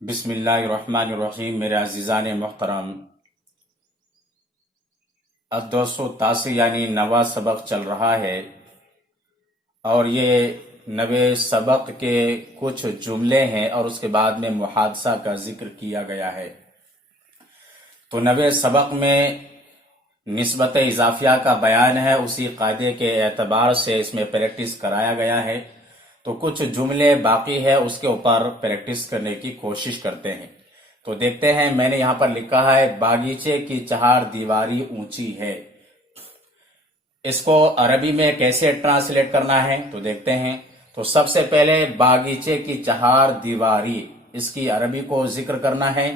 बिस्मिल्लाहिर्रहमानिर्रहीम। मेरे अज़ीज़ान मोहतरम, अब 283 यानी नवा सबक चल रहा है और ये नवे सबक के कुछ जुमले हैं और उसके बाद में मुहादसा का जिक्र किया गया है। तो नवे सबक में निस्बत इजाफिया का बयान है, उसी कायदे के एतबार से इसमें प्रैक्टिस कराया गया है। तो कुछ जुमले बाकी है, उसके ऊपर प्रैक्टिस करने की कोशिश करते हैं। तो देखते हैं, मैंने यहाँ पर लिखा है बागीचे की चार दीवारी ऊंची है। इसको अरबी में कैसे ट्रांसलेट करना है तो देखते हैं। तो सबसे पहले बागीचे की चार दीवारी, इसकी अरबी को जिक्र करना है।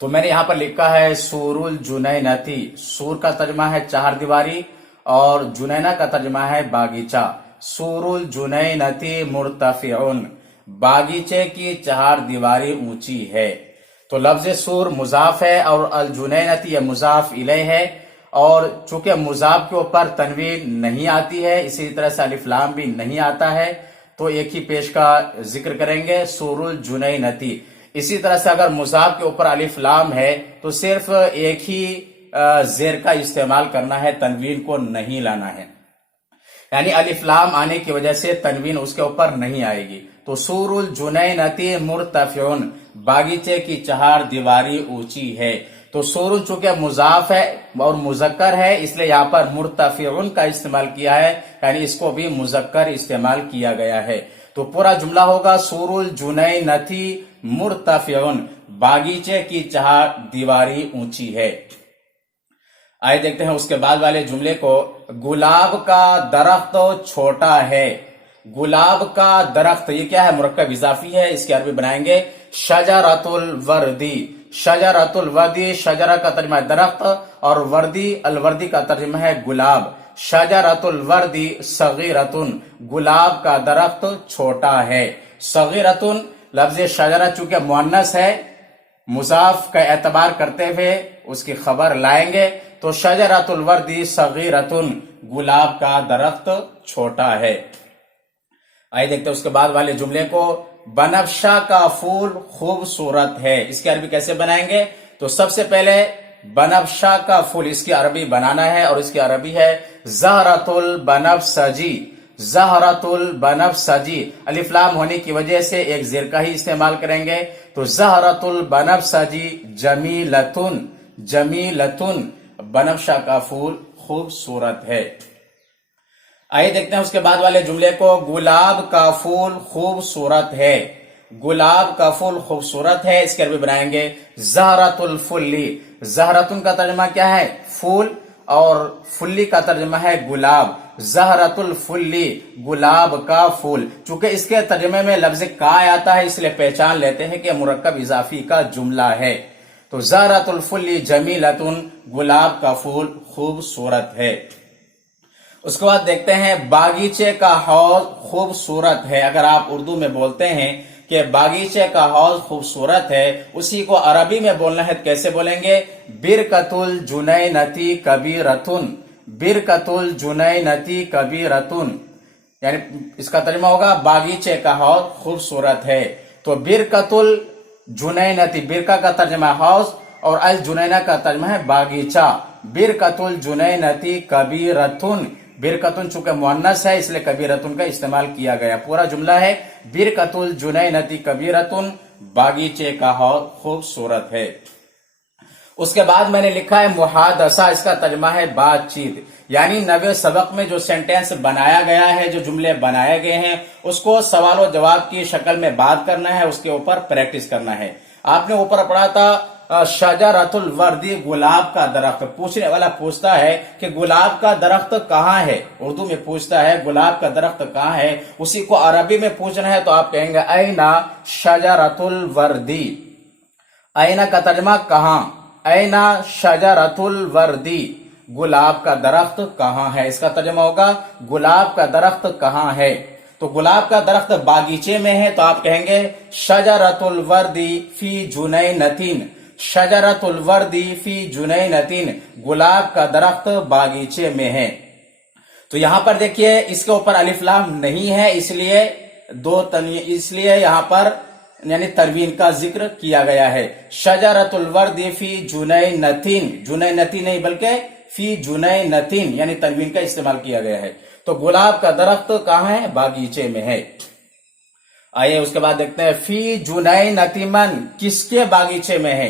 तो मैंने यहाँ पर लिखा है सूरुल जुनैनती। सूर का तर्जमा है चार दीवारी और जुनैना का तर्जमा है बागीचा। सूरुल जुनैनती मुर्तफिउन, बागीचे की चार दीवारी ऊंची है। तो लफ्ज सूर मुजाफ है और अल जुनैनती ये मुजाफ इलै है, और चूंकि मुजाफ के ऊपर तनवीन नहीं आती है, इसी तरह से अलिफ लाम भी नहीं आता है, तो एक ही पेश का जिक्र करेंगे सूरुल जुनैनती। इसी तरह से अगर मुजाफ के ऊपर अलिफ लाम है तो सिर्फ एक ही जेर का इस्तेमाल करना है, तनवीन को नहीं लाना है। यानी अलिफ लाम आने की वजह से तनवीन उसके ऊपर नहीं आएगी। तो सूरुल जुनैनती मुर्तफिउन, बागीचे की चार दीवारी ऊंची है। तो सूरुल चूंकि मुजाफ है और मुजक्कर है, इसलिए यहाँ पर मुर्तफिउन का इस्तेमाल किया है, यानी इसको भी मुजक्कर इस्तेमाल किया गया है। तो पूरा जुमला होगा सूरुल जुनैनती मुर्तफिउन, बागीचे की चार दीवारी ऊंची है। आइए देखते हैं उसके बाद वाले जुमले को। गुलाब का दरख्त छोटा है। गुलाब का दरख्त ये क्या है? मुरक्कब इजाफी है, इसकी अरबी बनाएंगे शजरतुल वर्दी। शजरतुल वर्दी, शजरा का तर्जुमा है दरख्त और वर्दी अलवर्दी का तर्जुमा है गुलाब। शजरतुल वर्दी सगीरतुन, गुलाब का दरख्त छोटा है। सगीरतुन लफ्ज शजरा चूंकि मुअन्नस है, मुजाफ का एतबार करते हुए उसकी खबर लाएंगे। तो शजरतुल वर्दी सगीरतुन, गुलाब का दरख्त छोटा है। आइए देखते हैं उसके बाद वाले जुमले को। बनफशा का फूल खूबसूरत है। इसकी अरबी कैसे बनाएंगे? तो सबसे पहले बनफशा का फूल, इसकी अरबी बनाना है और इसकी अरबी है ज़हरतुल बनफसजी। ज़हरतुल बनफसजी, अलिफ लाम होने की वजह से एक ज़ेर का ही इस्तेमाल करेंगे। तो ज़हरतुल बनफसजी जमीलतुन। जमीलतुन, बनफशा का फूल खूबसूरत है। आइए देखते हैं उसके बाद वाले जुमले को। गुलाब का फूल खूबसूरत है। गुलाब का फूल खूबसूरत है, इसके अरबी बनाएंगे ज़हरतुल फुल्ली। ज़हरतुन का तर्जुमा क्या है? फूल, और फुल्ली का तर्जुमा है गुलाब। ज़हरतुल फुल्ली, गुलाब का फूल। चूंकि इसके तर्जुमे में लफ्ज का आता है, इसलिए पहचान लेते हैं कि मुरक्कब इजाफी का जुमला है। तो ज़हरतुल फुल्ली जमीलतुन, गुलाब का फूल खूबसूरत है। उसके बाद देखते हैं बागीचे का हौज खूबसूरत है। अगर आप उर्दू में बोलते हैं कि बागीचे का हौज खूबसूरत है, उसी को अरबी में बोलना है, कैसे बोलेंगे? बिरकतुल जुनैनती कबीरतुन। बिरकतुल जुनैनती कबीरतुन, यानी इसका तर्जुमा होगा बागीचे का हौज खूबसूरत है। तो बिरकतुल जुनैनती, बिरका का तर्जुमा हौज और अल जुनैना का तर्जुमा है बागीचा। बिरकतुल जुनैनती कबीरतुन, बिरकतुन चूंकि मुअन्नस है, इसलिए कबीरतुन का इस्तेमाल किया गया। पूरा जुमला है बिरकतुल जुनैनती कबीरतुन, बागीचे का हौज खूबसूरत है। उसके बाद मैंने लिखा है मुहादसा, इसका तर्जुमा है बातचीत। यानी नवे सबक में जो सेंटेंस बनाया गया है, जो जुमले बनाए गए हैं, उसको सवाल और जवाब की शक्ल में बात करना है, उसके ऊपर प्रैक्टिस करना है। आपने ऊपर पढ़ा था शजरतुल वर्दी, गुलाब का दरख्त। पूछने वाला पूछता है कि गुलाब का दरख्त कहाँ है? उर्दू में पूछता है गुलाब का दरख्त कहाँ है, उसी को अरबी में पूछना है, तो आप कहेंगे ऐना शजरतुल वर्दी। ऐना का तर्जुमा कहाँ? ऐना शजरतुल वर्दी, गुलाब का दरख्त कहाँ है, इसका तर्जुमा होगा गुलाब का दरख्त कहाँ है। तो गुलाब का दरख्त बागीचे में है, तो आप कहेंगे शजरतुल वर्दी फी जुनैनतिन। शजरतुल वर्दी फी जुनैनतिन, गुलाब का दरख्त बागीचे में है। तो यहां पर देखिए इसके ऊपर अलिफ लाम नहीं है, इसलिए इसलिए यहां पर यानी तनवीन का जिक्र किया गया है। शजरतुल वर्दी फी जुनैनतिन, जुनैनती नहीं बल्कि फी जुनैनतिन यानी तनवीन का इस्तेमाल किया गया है। तो गुलाब का दरख्त कहाँ है? बागीचे में है। आइए उसके बाद देखते हैं फी जुनैनति मन, किसके बागीचे में है।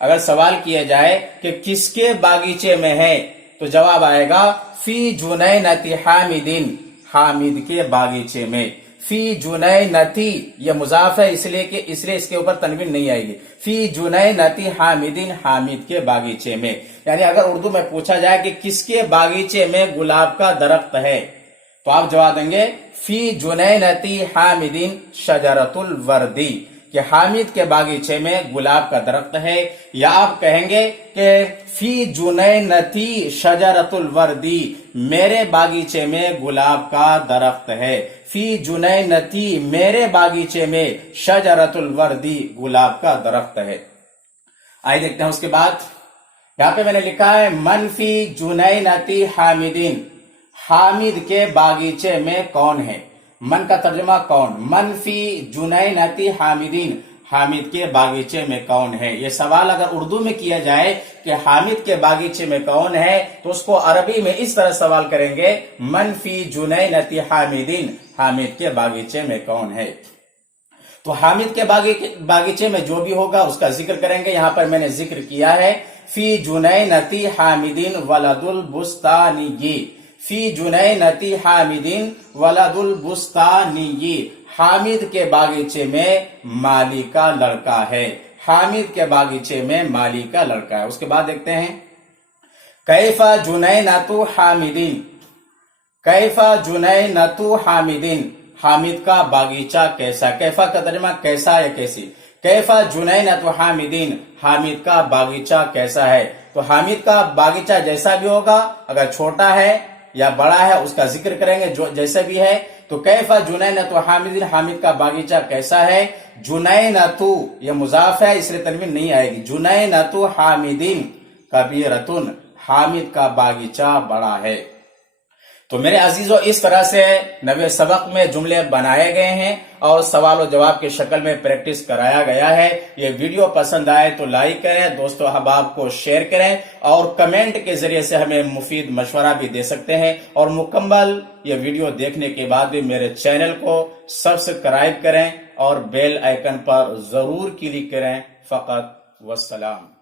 अगर सवाल किया जाए कि किसके बागीचे में है तो जवाब आएगा फी जुनैनति हामिदिन, हामिद के बागीचे में। फी जुनैनति ये मुजाफ है इसलिए इसके ऊपर तनवीन नहीं आएगी। फी जुनैनति हामिदिन, हामिद के बागीचे में। यानी अगर उर्दू में पूछा जाए कि किसके बागीचे में गुलाब का दरख्त है तो आप जवाब देंगे फी जुनैनति हामिदिन शजरतुल वर्दी, कि हामिद के बागीचे में गुलाब का दरख्त है। या आप कहेंगे कि फी जुनैनति शजरतुल वर्दी, मेरे बागीचे में गुलाब का दरख्त है। फी जुनैनति, मेरे बागीचे में शजरतुल वर्दी, गुलाब का दरख्त है। आइए देखते हैं उसके बाद। यहां पे मैंने लिखा है मन फी जुनैनति हामिदिन, हामिद के बागीचे में कौन है। मन का तर्जुमा कौन, मन फी जुनैनति हामिदीन, हामिद के बागीचे में कौन है। ये सवाल अगर उर्दू में किया जाए कि हामिद के बागीचे में कौन है तो उसको अरबी में इस तरह सवाल करेंगे मन फी जुनैनति हामिदीन, हामिद के बागीचे में कौन है। तो हामिद के बागीचे में जो भी होगा उसका जिक्र करेंगे। यहां पर मैंने जिक्र किया है फी जुनैनति हामिदीन वलदुल बुस्तानी, फी जुनैनति हामिदीन वलदुल बुस्तानी, हामिद के बागीचे में माली का लड़का है। हामिद के बागीचे में माली का लड़का है। उसके बाद देखते हैं कैफा जुनैनतु हामिदीन, कैफा जुनैनतु हामिदीन, हामिद का बागीचा कैसा। कैफा का तर्जुमा कैसा या कैसी। कैफा जुनैनतु हामिदीन, हामिद का बागीचा कैसा है। तो हामिद का बागीचा जैसा भी होगा, अगर छोटा है या बड़ा है उसका जिक्र करेंगे जो जैसे भी है। तो कैफा जुनैनतु हामिदीन, हामिद का बागीचा कैसा है। जुनैनतु ये मुजाफ है इसलिए तनवीन नहीं आएगी। जुनैनतु हामिदीन कबीरतुन, हामिद का बागीचा बड़ा है। तो मेरे अजीजों, इस तरह से नवे सबक में जुमले बनाए गए हैं और सवाल और जवाब की शक्ल में प्रैक्टिस कराया गया है। ये वीडियो पसंद आए तो लाइक करें, दोस्तों अहबाब को शेयर करें और कमेंट के जरिए से हमें मुफीद मशवरा भी दे सकते हैं। और मुकम्मल ये वीडियो देखने के बाद भी मेरे चैनल को सब्सक्राइब करें और बेल आइकन पर जरूर क्लिक करें। फकत वस्सलाम।